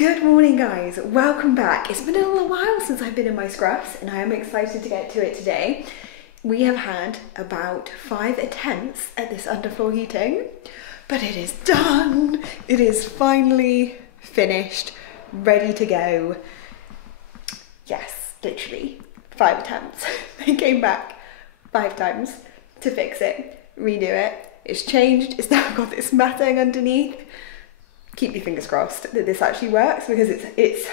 Good morning guys, welcome back. It's been a little while since I've been in my scruffs and I am excited to get to it today. We have had about 5 attempts at this underfloor heating, but it is done. It is finally finished, ready to go. Yes, literally 5 attempts. I came back 5 times to fix it, redo it. It's changed, it's now got this matting underneath. Keep your fingers crossed that this actually works, because it's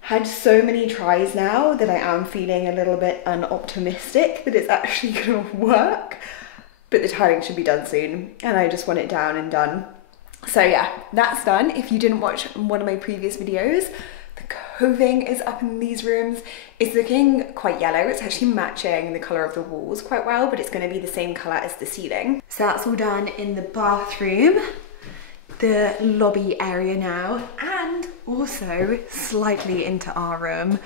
had so many tries now that I am feeling a little bit unoptimistic that it's actually gonna work, but the tiling should be done soon and I just want it down and done. So yeah, that's done. If you didn't watch one of my previous videos, the coving is up in these rooms. It's looking quite yellow. It's actually matching the colour of the walls quite well, but it's going to be the same colour as the ceiling. So that's all done in the bathroom, the lobby area now, and also slightly into our room,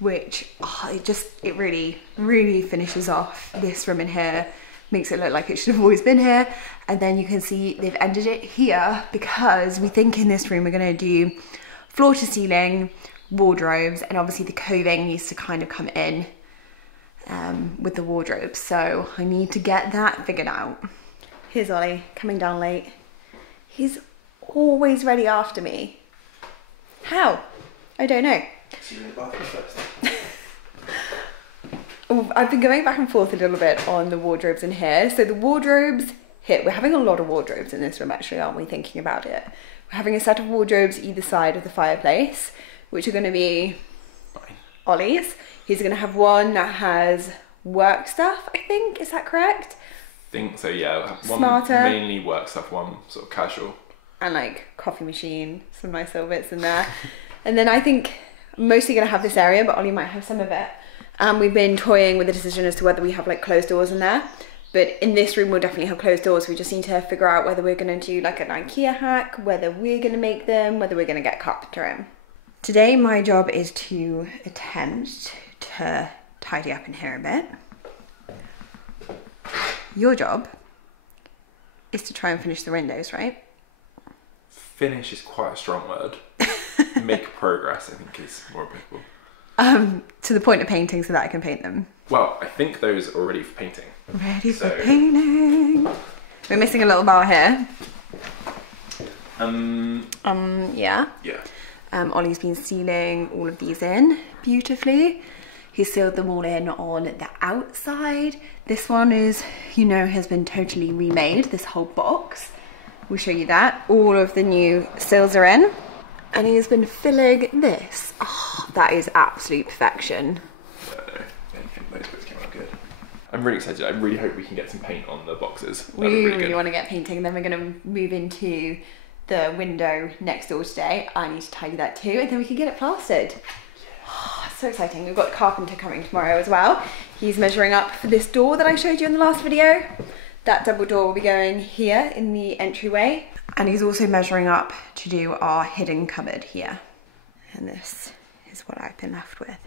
which it really finishes off this room in here, makes it look like it should have always been here. And then you can see they've ended it here because we think in this room we're going to do floor to ceiling, wardrobes, and obviously the coving needs to kind of come in with the wardrobes, so I need to get that figured out. Here's Ollie coming down late. He's always ready after me. How? I don't know. See you in the bathroom first. I've been going back and forth a little bit on the wardrobes in here. So the wardrobes here, we're having a lot of wardrobes in this room actually, aren't we, thinking about it? We're having a set of wardrobes either side of the fireplace, which are going to be Ollie's. He's going to have one that has work stuff, I think. Is that correct? I think so, yeah. One Smarter. Mainly work stuff, one sort of casual. And like coffee machine, some nice little bits in there. And then I think I'm mostly going to have this area, but Ollie might have some of it. And we've been toying with the decision as to whether we have like closed doors in there. But in this room, we'll definitely have closed doors. We just need to figure out whether we're going to do like an IKEA hack, whether we're going to make them, whether we're going to get carpenter in. Today, my job is to attempt to tidy up in here a bit. Your job is to try and finish the windows, right? Finish is quite a strong word. Make progress, I think, is more applicable. To the point of painting so that I can paint them. Well, I think those are ready for painting. Ready for painting. We're missing a little bar here. Yeah. Yeah. Ollie's been sealing all of these in beautifully. He sealed them all in on the outside. This one is, you know, has been totally remade, this whole box. We'll show you that. All of the new sills are in. And he has been filling this. Oh, that is absolute perfection. I don't know. I think those bits came out good. I'm really excited. I really hope we can get some paint on the boxes. We really want to get painting. Then we're going to move into the window next door today. I need to tidy that too, and then we can get it plastered. Oh, so exciting. We've got carpenter coming tomorrow as well. He's measuring up for this door that I showed you in the last video. That double door will be going here in the entryway. And he's also measuring up to do our hidden cupboard here. And this is what I've been left with.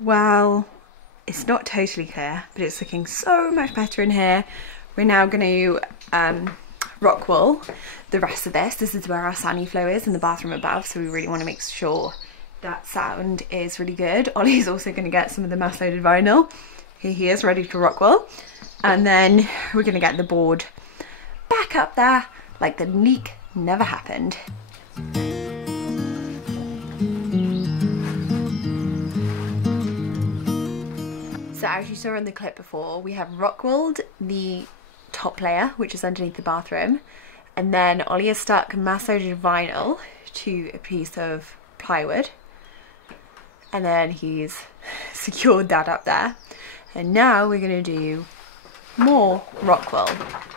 Well, it's not totally clear, but it's looking so much better in here. We're now going to rock wool the rest of this. This is where our sunny flow is in the bathroom above, so we really want to make sure that sound is really good. Ollie's also going to get some of the mass loaded vinyl. Here he is, ready to rock wool. And then we're going to get the board back up there like the leak never happened. So as you saw in the clip before, we have rock wooled the top layer, which is underneath the bathroom. And then Ollie has stuck mass loaded vinyl to a piece of plywood. And then he's secured that up there. And now we're going to do more rock wool.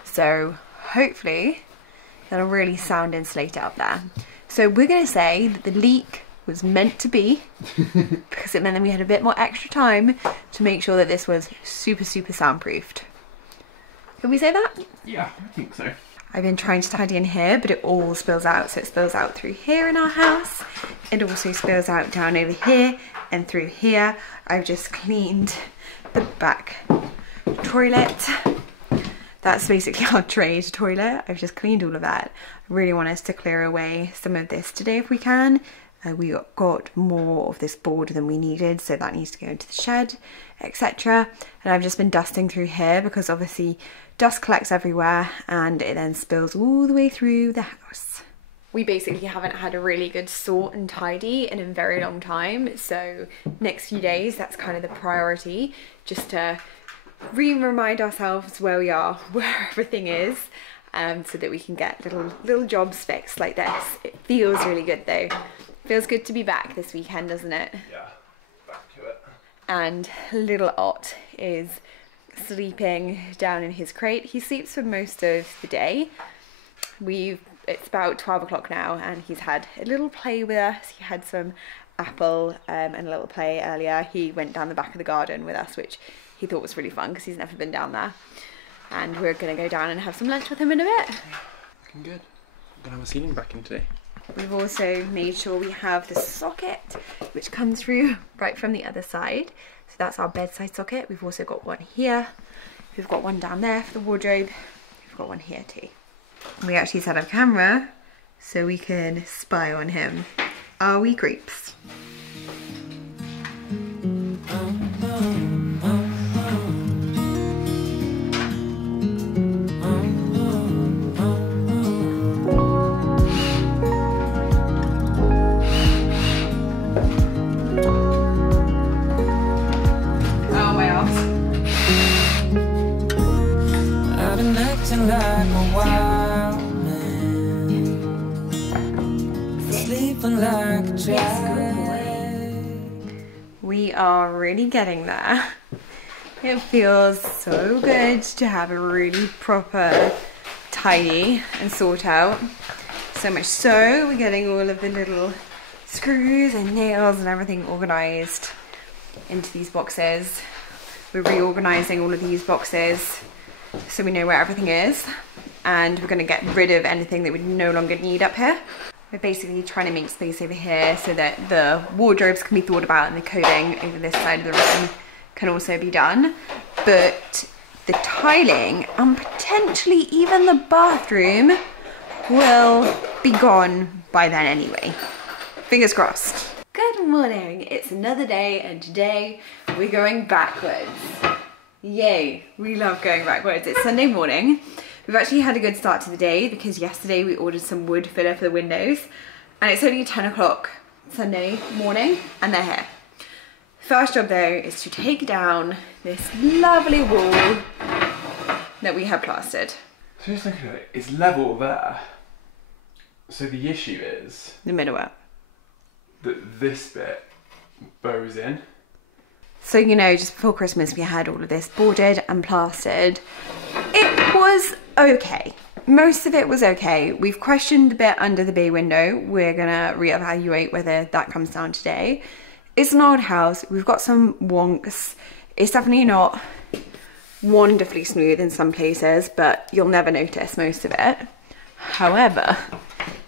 So hopefully that'll really sound insulated up there. So we're going to say that the leak was meant to be because it meant that we had a bit more extra time to make sure that this was super soundproofed. Can we say that? Yeah, I think so. I've been trying to tidy in here, but it all spills out. So it spills out through here in our house. It also spills out down over here and through here. I've just cleaned the back toilet that's basically our tray to toilet. I've just cleaned all of that. I really want us to clear away some of this today if we can. We got more of this board than we needed, so that needs to go into the shed, etc. And I've just been dusting through here because obviously dust collects everywhere and it then spills all the way through the house. We basically haven't had a really good sort and tidy in a very long time, so next few days that's kind of the priority, just to remind ourselves where we are, where everything is, so that we can get little jobs fixed like this. It feels really good though. Feels good to be back this weekend, doesn't it? Yeah, back to it. And little Ott is sleeping down in his crate. He sleeps for most of the day. It's about 12 o'clock now and he's had a little play with us. He had some apple and a little play earlier. He went down the back of the garden with us, which he thought was really fun because he's never been down there. And we're going to go down and have some lunch with him in a bit. Looking good. I'm going to have a ceiling back in today. We've also made sure we have the socket, which comes through right from the other side. So that's our bedside socket. We've also got one here. We've got one down there for the wardrobe. We've got one here too. We actually set up a camera so we can spy on him. Are we creeps? Like a wild man, sleeping like a child. We are really getting there. It feels so good to have a really proper tidy and sort out. So much so we're getting all of the little screws and nails and everything organised into these boxes. We're reorganising all of these boxes so we know where everything is, and we're going to get rid of anything that we no longer need up here. We're basically trying to make space over here so that the wardrobes can be thought about and the coding over this side of the room can also be done. But the tiling and potentially even the bathroom will be gone by then anyway. Fingers crossed. Good morning, it's another day and today we're going backwards. Yay, we love going backwards. It's Sunday morning. We've actually had a good start to the day because yesterday we ordered some wood filler for the windows and it's only 10 o'clock Sunday morning and they're here. First job though is to take down this lovely wall that we have plastered. So just look at it, it's level there. So the issue is The middle up. that this bit bows in. So, you know, just before Christmas we had all of this boarded and plastered. It was okay. Most of it was okay. We've questioned the bit under the bay window. We're gonna reevaluate whether that comes down today. It's an old house. We've got some wonks. It's definitely not wonderfully smooth in some places, but you'll never notice most of it. However,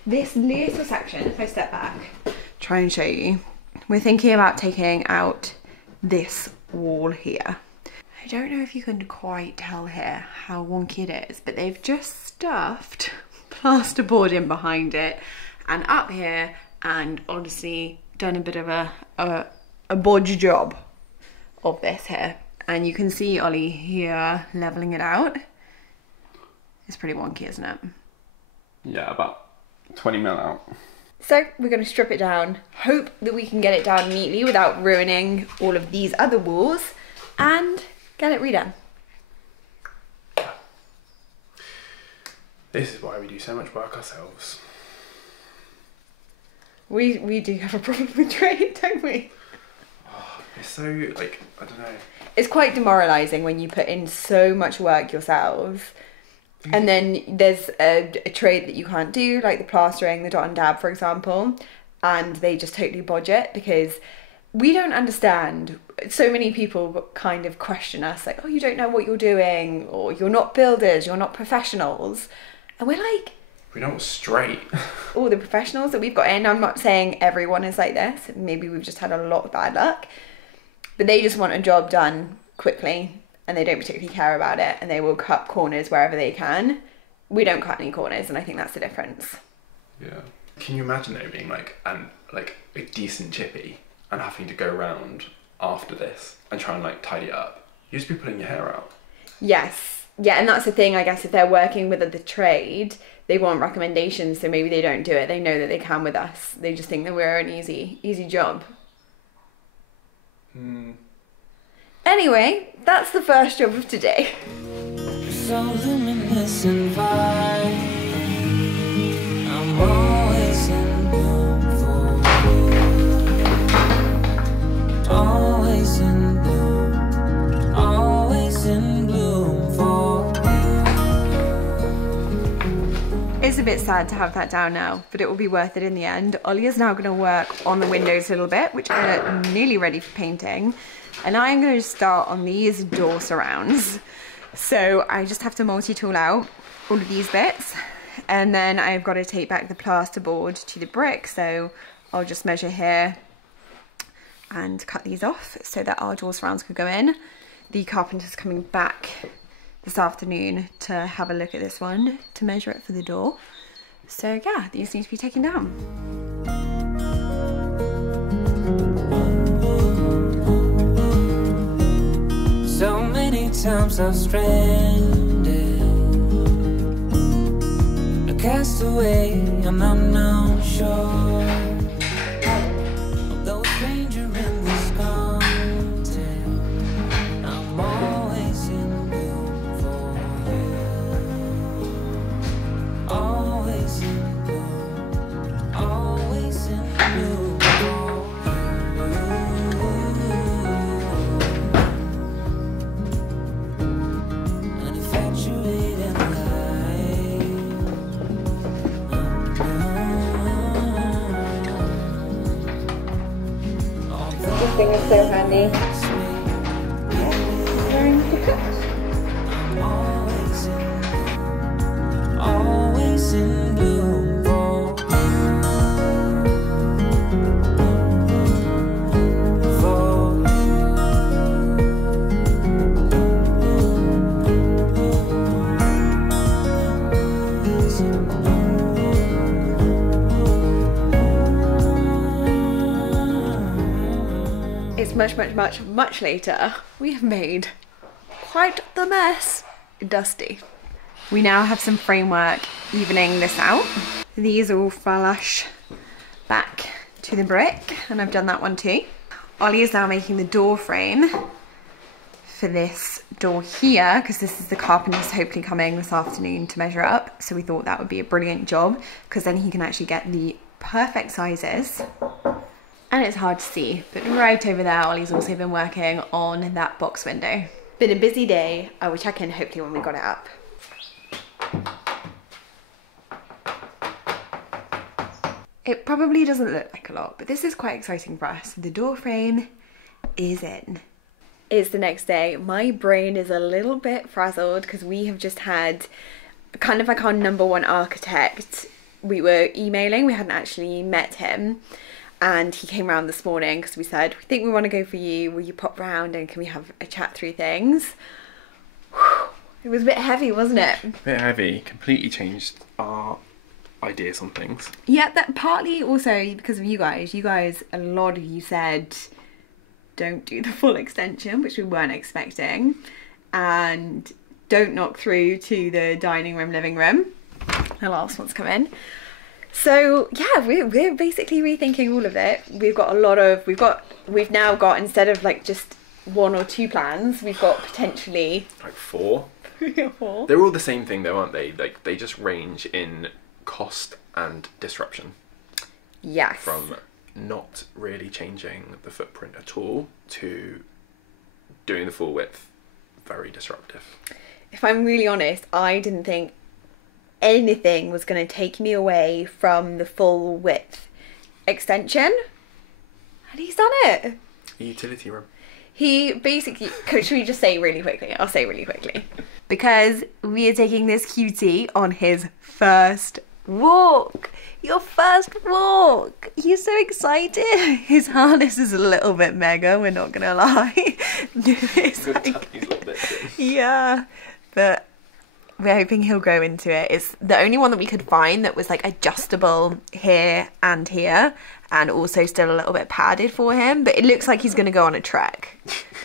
this little section, if I step back, try and show you, we're thinking about taking out this wall here. I don't know if you can quite tell here how wonky it is, but they've just stuffed plasterboard in behind it and up here, and honestly done a bit of a bodge job of this here. And you can see Ollie here leveling it out. It's pretty wonky, isn't it? Yeah, about 20 mil out. So we're going to strip it down, hope that we can get it down neatly without ruining all of these other walls, and get it redone. This is why we do so much work ourselves. We do have a problem with trade, don't we? Oh, it's so, like, I don't know. It's quite demoralising when you put in so much work yourselves and then there's a trade that you can't do, like the plastering, the dot and dab, for example, and they just totally bodge it because we don't understand. So many people kind of question us, like, oh, you don't know what you're doing, or you're not builders, you're not professionals. And we're like, we don't straight. all the professionals that we've got in, I'm not saying everyone is like this, maybe we've just had a lot of bad luck, but they just want a job done quickly and they don't particularly care about it, and they will cut corners wherever they can. We don't cut any corners, and I think that's the difference. Yeah. Can you imagine though being like a decent chippy and having to go around after this and try and like tidy it up? You just be pulling your hair out. Yes. Yeah, and that's the thing, I guess, if they're working with the trade, they want recommendations, so maybe they don't do it. They know that they can with us. They just think that we're an easy job. Anyway, that's the first job of today. So luminous and fine. I'm always in bloom for you. Always in bloom. Always in bloom for you. It's a bit sad to have that down now, but it will be worth it in the end. Ollie is now going to work on the windows a little bit, which are nearly ready for painting. And I'm going to start on these door surrounds. So I just have to multi-tool out all of these bits. And then I've got to take back the plasterboard to the brick. So I'll just measure here and cut these off so that our door surrounds could go in. The carpenter's coming back this afternoon to have a look at this one, to measure it for the door. So yeah, these need to be taken down. So many times I've stranded, a castaway on unknown shore. Although a stranger in this continent, I'm always in bloom for you. Always in bloom, always in bloom for you. This thing is so handy. Always in bloom for It's much later. We have made quite the mess. Dusty. We now have some framework evening this out. These all flush back to the brick, and I've done that one too. Ollie is now making the door frame for this door here, because this is the carpenter's hopefully coming this afternoon to measure up. So we thought that would be a brilliant job, because then he can actually get the perfect sizes. And it's hard to see, but right over there, Ollie's also been working on that box window. Been a busy day. I will check in hopefully when we got it up. It probably doesn't look like a lot, but this is quite exciting for us. The door frame is in. It's the next day. My brain is a little bit frazzled because we have just had kind of like our #1 architect. We were emailing, we hadn't actually met him. And he came around this morning because we said, we think we want to go for you. Will you pop round and can we have a chat through things? Whew. It was a bit heavy, wasn't it? A bit heavy. Completely changed our ideas on things. Yeah, that partly also because of you guys. You guys, a lot of you said, don't do the full extension, which we weren't expecting. And don't knock through to the dining room, living room. The last one's come in. So yeah, we're basically rethinking all of it. We've now got, instead of like just 1 or 2 plans, we've got potentially like 4. 3 or 4. They're all the same thing though, aren't they? Like they just range in cost and disruption. Yes. From not really changing the footprint at all to doing the full width. Very disruptive. If I'm really honest, I didn't think anything was going to take me away from the full width extension, and he's done it. A utility room. He basically, should we just say really quickly? I'll say really quickly. Because we are taking this cutie on his first walk. Your first walk. He's so excited. His harness is a little bit mega, we're not gonna lie. It's like, yeah, but we're hoping he'll grow into it. It's the only one that we could find that was like adjustable here and here, and also still a little bit padded for him, but it looks like he's gonna go on a trek.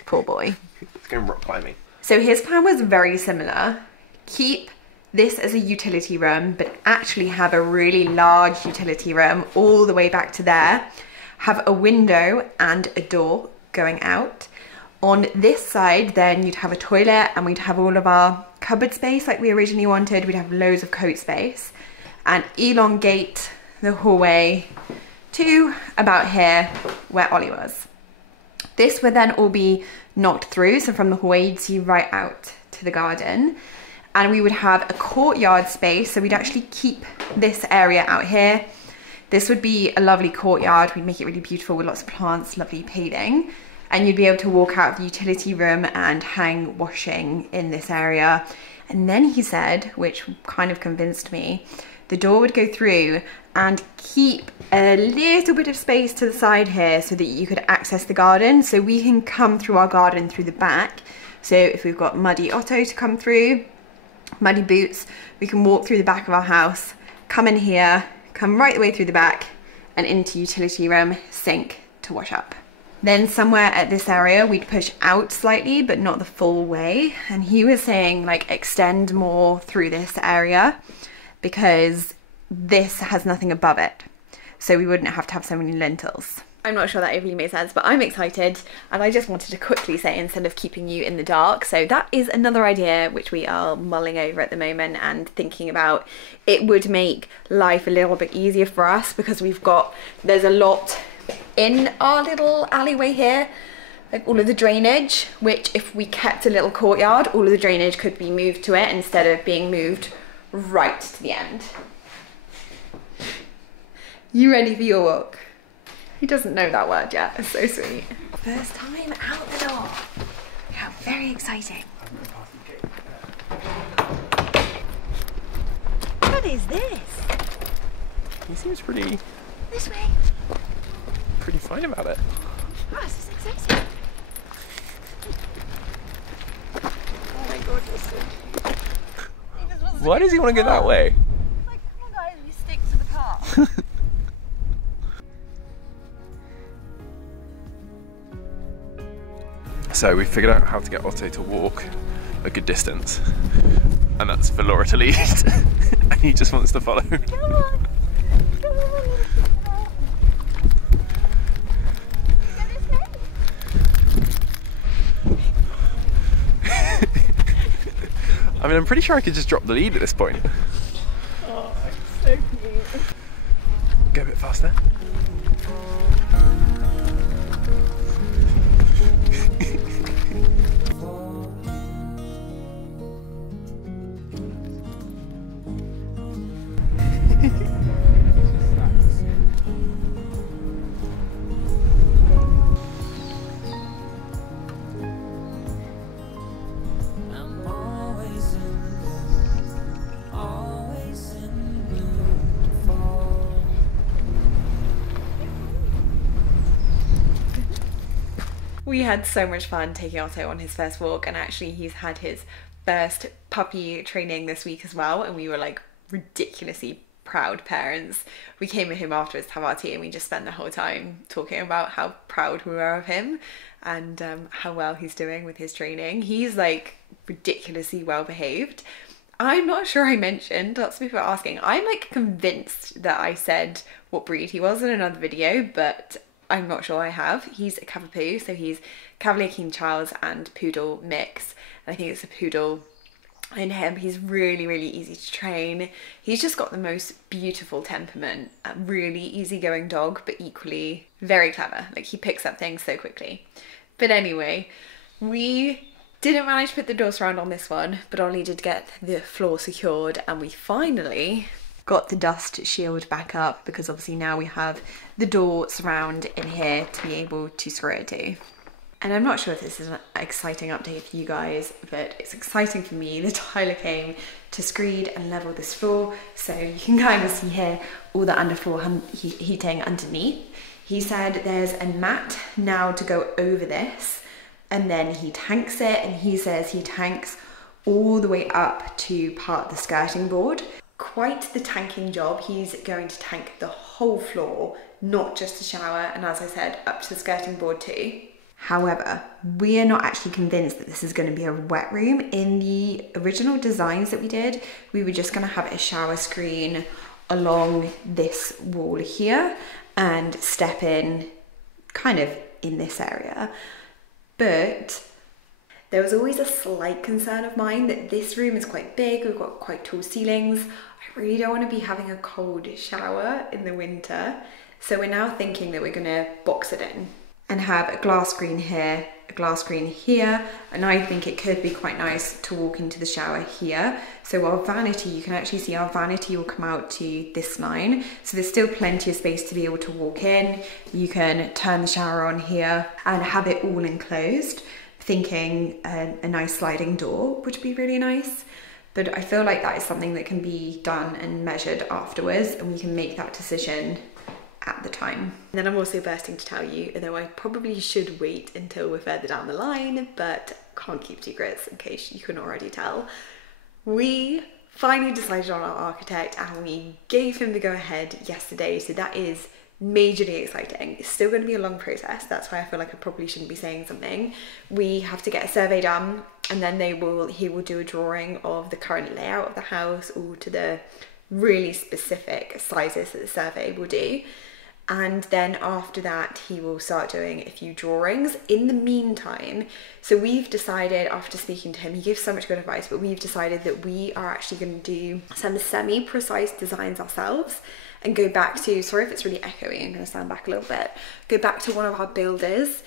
Poor boy. It's going rock climbing. So his plan was very similar. Keep this as a utility room, but actually have a really large utility room all the way back to there. Have a window and a door going out. On this side, then you'd have a toilet and we'd have all of our cupboard space like we originally wanted. We'd have loads of coat space and elongate the hallway to about here where Ollie was. This would then all be knocked through. So from the hallway, you'd see right out to the garden. And we would have a courtyard space. So we'd actually keep this area out here. This would be a lovely courtyard. We'd make it really beautiful with lots of plants, lovely paving. And you'd be able to walk out of the utility room and hang washing in this area. And then he said, which kind of convinced me, the door would go through and keep a little bit of space to the side here so that you could access the garden. So we can come through our garden through the back. So if we've got muddy Otto to come through, muddy boots, we can walk through the back of our house, come in here, come right the way through the back and into utility room, sink to wash up. Then somewhere at this area, we'd push out slightly, but not the full way. And he was saying like extend more through this area because this has nothing above it. So we wouldn't have to have so many lintels. I'm not sure that overly made sense, but I'm excited. And I just wanted to quickly say, instead of keeping you in the dark. So that is another idea which we are mulling over at the moment and thinking about. It would make life a little bit easier for us because there's a lot in our little alleyway here, like all of the drainage, which if we kept a little courtyard, all of the drainage could be moved to it instead of being moved right to the end. You ready for your walk? He doesn't know that word yet. It's so sweet. First time out the door. How very exciting. What is this? He seems pretty... This way. Pretty fine about it. Oh, this is exciting. Oh my god, listen. Why does he want to go that way? Like, come on guys, we stick to the car. So we figured out how to get Otto to walk a good distance, and that's for Laura to lead, and he just wants to follow. Come on. Come on. I mean, I'm pretty sure I could just drop the lead at this point. Oh, so cute. Go a bit faster. We had so much fun taking Otto on his first walk, and actually he's had his first puppy training this week as well, and we were like ridiculously proud parents. We came with him afterwards to have our tea and we just spent the whole time talking about how proud we were of him and how well he's doing with his training. He's like ridiculously well behaved. I'm not sure I mentioned, lots of people are asking, I'm like convinced that I said what breed he was in another video, but I'm not sure I have. He's a Cavapoo, so he's Cavalier King Charles and Poodle mix. And I think it's a Poodle in him. He's really, really easy to train. He's just got the most beautiful temperament. A really easygoing dog, but equally very clever. Like, he picks up things so quickly. But anyway, we didn't manage to put the door surround on this one, but Ollie did get the floor secured, and we finally got the dust shield back up because obviously now we have the door surround in here to be able to screw it to. And I'm not sure if this is an exciting update for you guys, but it's exciting for me. The tiler came to screed and level this floor, so you can kind of see here all the underfloor heating underneath. He said there's a mat now to go over this, and then he tanks it, and he says he tanks all the way up to part the skirting board. Quite the tanking job. He's going to tank the whole floor, not just the shower, and as I said, up to the skirting board too. However, we are not actually convinced that this is going to be a wet room. In the original designs that we did, we were just going to have a shower screen along this wall here and step in kind of in this area. But there was always a slight concern of mine that this room is quite big, we've got quite tall ceilings. I really don't want to be having a cold shower in the winter. So we're now thinking that we're going to box it in and have a glass screen here, a glass screen here, and I think it could be quite nice to walk into the shower here. So our vanity, you can actually see our vanity will come out to this line, so there's still plenty of space to be able to walk in. You can turn the shower on here and have it all enclosed. Thinking a nice sliding door would be really nice, but I feel like that is something that can be done and measured afterwards, and we can make that decision at the time. And then I'm also bursting to tell you, although I probably should wait until we're further down the line, but can't keep secrets in case you couldn't already tell. We finally decided on our architect and we gave him the go ahead yesterday, so that is majorly exciting. It's still going to be a long process, that's why I feel like I probably shouldn't be saying something. We have to get a survey done, and then he will do a drawing of the current layout of the house, all to the really specific sizes that the survey will do. And then after that he will start doing a few drawings. In the meantime, so we've decided, after speaking to him, he gives so much good advice, but we've decided that we are actually going to do some semi-precise designs ourselves and go back to, sorry if it's really echoey, I'm going to stand back a little bit, go back to one of our builders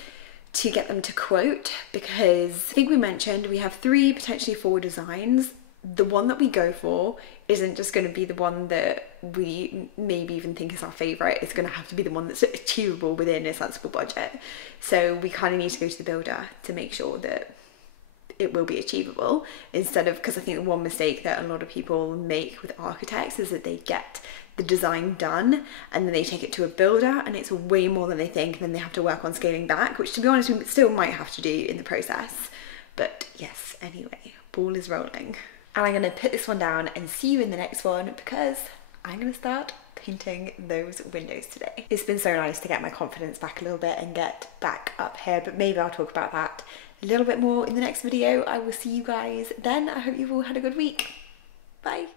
to get them to quote, because I think we mentioned we have 3, potentially 4 designs. The one that we go for isn't just going to be the one that we maybe even think is our favourite. It's going to have to be the one that's achievable within a sensible budget. So we kind of need to go to the builder to make sure that it will be achievable, instead of, because I think the one mistake that a lot of people make with architects is that they get the design done and then they take it to a builder and it's way more than they think, and then they have to work on scaling back, which to be honest we still might have to do in the process. But yes, anyway, ball is rolling. And I'm going to put this one down and see you in the next one, because I'm going to start painting those windows today. It's been so nice to get my confidence back a little bit and get back up here, but maybe I'll talk about that a little bit more in the next video. I will see you guys then. I hope you've all had a good week. Bye.